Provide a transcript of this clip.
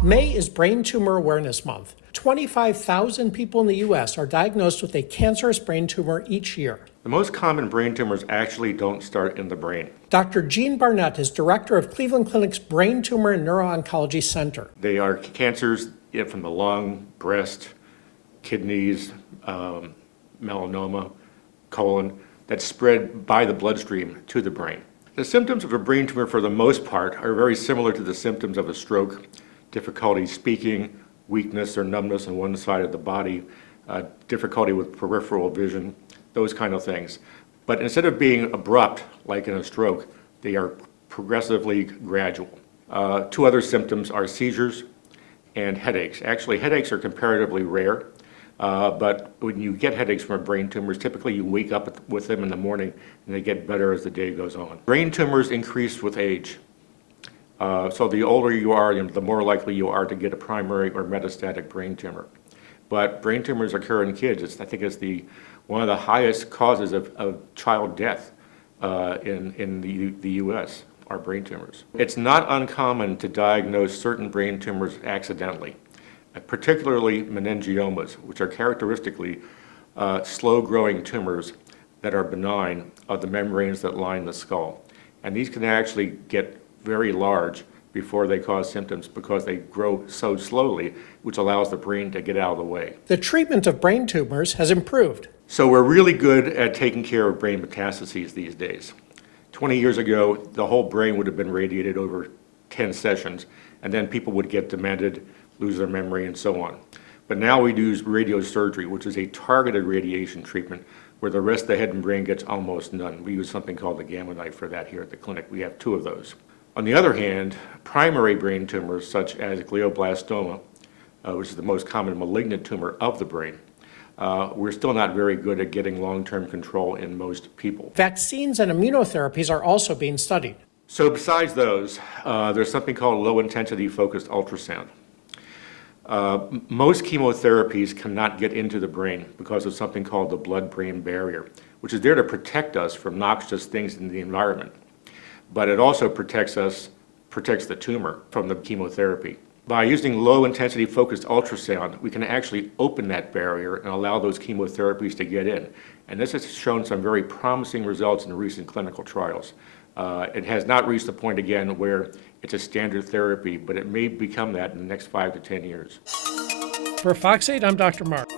May is Brain Tumor Awareness Month. 25,000 people in the U.S. are diagnosed with a cancerous brain tumor each year. The most common brain tumors actually don't start in the brain. Dr. Jean Barnett is director of Cleveland Clinic's Brain Tumor and Neuro-Oncology Center. They are cancers from the lung, breast, kidneys, melanoma, colon, that spread by the bloodstream to the brain. The symptoms of a brain tumor, for the most part, are very similar to the symptoms of a stroke: difficulty speaking, weakness or numbness on one side of the body, difficulty with peripheral vision, those kind of things. But instead of being abrupt, like in a stroke, they are progressively gradual. Two other symptoms are seizures and headaches. Actually, headaches are comparatively rare, but when you get headaches from brain tumors, typically you wake up with them in the morning and they get better as the day goes on. Brain tumors increase with age. So the older you are, the more likely you are to get a primary or metastatic brain tumor. But brain tumors occur in kids. I think it's one of the highest causes of child death in the U.S. are brain tumors. It's not uncommon to diagnose certain brain tumors accidentally, particularly meningiomas, which are characteristically slow-growing tumors that are benign of the membranes that line the skull. And these can actually get very large before they cause symptoms because they grow so slowly, which allows the brain to get out of the way. The treatment of brain tumors has improved. So we're really good at taking care of brain metastases these days. 20 years ago, the whole brain would have been radiated over 10 sessions, and then people would get demented, lose their memory, and so on. But now we use radiosurgery, which is a targeted radiation treatment where the rest of the head and brain gets almost none. We use something called the gamma knife for that here at the clinic. We have 2 of those. On the other hand, primary brain tumors such as glioblastoma, which is the most common malignant tumor of the brain, we're still not very good at getting long-term control in most people. Vaccines and immunotherapies are also being studied. So besides those, there's something called low-intensity focused ultrasound. Most chemotherapies cannot get into the brain because of something called the blood-brain barrier, which is there to protect us from noxious things in the environment. But it also protects the tumor from the chemotherapy. By using low-intensity focused ultrasound, we can actually open that barrier and allow those chemotherapies to get in. And this has shown some very promising results in recent clinical trials. It has not reached the point again where it's a standard therapy, but it may become that in the next 5 to 10 years. For Fox 8, I'm Dr. Marc.